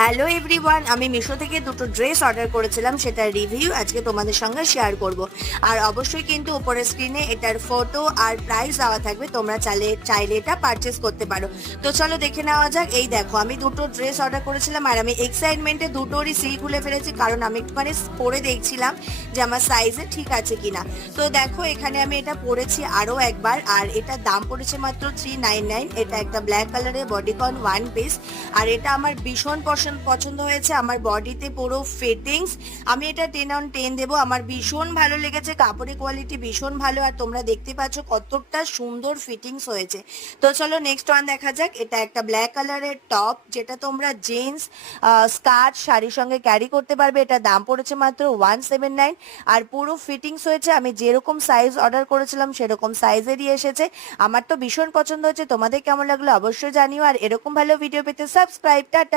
Hello everyone, আমি মিশো থেকে দুটো ড্রেস অর্ডার করেছিলাম, সেটার রিভিউ আজকে তোমাদের সঙ্গে শেয়ার করব। আর অবশ্যই কিন্তু উপরের স্ক্রিনে এটার ফটো আর প্রাইস দেওয়া থাকবে, তোমরা চাইলে এটা পারচেস করতে পারো। তো চলো দেখে নেওয়া যাক। এই দেখো, আমি দুটো ড্রেস অর্ডার করেছিলাম আর আমি এক্সাইটমেন্টে দুটোরই সিল খুলে ফেলেছি, কারণ আমি একটুখানি পরে দেখছিলাম যে আমার সাইজে ঠিক আছে কিনা। তো দেখো, এখানে আমি এটা পরেছি আরও একবার, আর এটার দাম পড়েছে মাত্র 399। এটা একটা ব্ল্যাক কালারের বডিকন ওয়ান পিস, আর এটা আমার ভীষণ পছন্দ হয়েছে। আমার বডিতে পুরো ফিটিংস, আমি এটা 10/10 দেবো। আমার ভীষণ ভালো লেগেছে, কাপড়ের কোয়ালিটি ভীষণ ভালো, আর তোমরা দেখতে পাচ্ছ কতটা সুন্দর ফিটিংস হয়েছে। তো চলো নেক্সট ওয়ান দেখা যাক। এটা একটা ব্ল্যাক কালারের টপ, যেটা তোমরা জিন্স, স্কার্ট, শাড়ির সঙ্গে ক্যারি করতে পারবে। এটা দাম পড়েছে মাত্র 179, আর পুরো ফিটিংস হয়েছে। আমি যেরকম সাইজ অর্ডার করেছিলাম সেরকম সাইজেরই এসেছে। আমার তো ভীষণ পছন্দ হয়েছে। তোমাদের কেমন লাগলো অবশ্যই জানিও, আর এরকম ভালো ভিডিও পেতে সাবস্ক্রাইব। টাটা।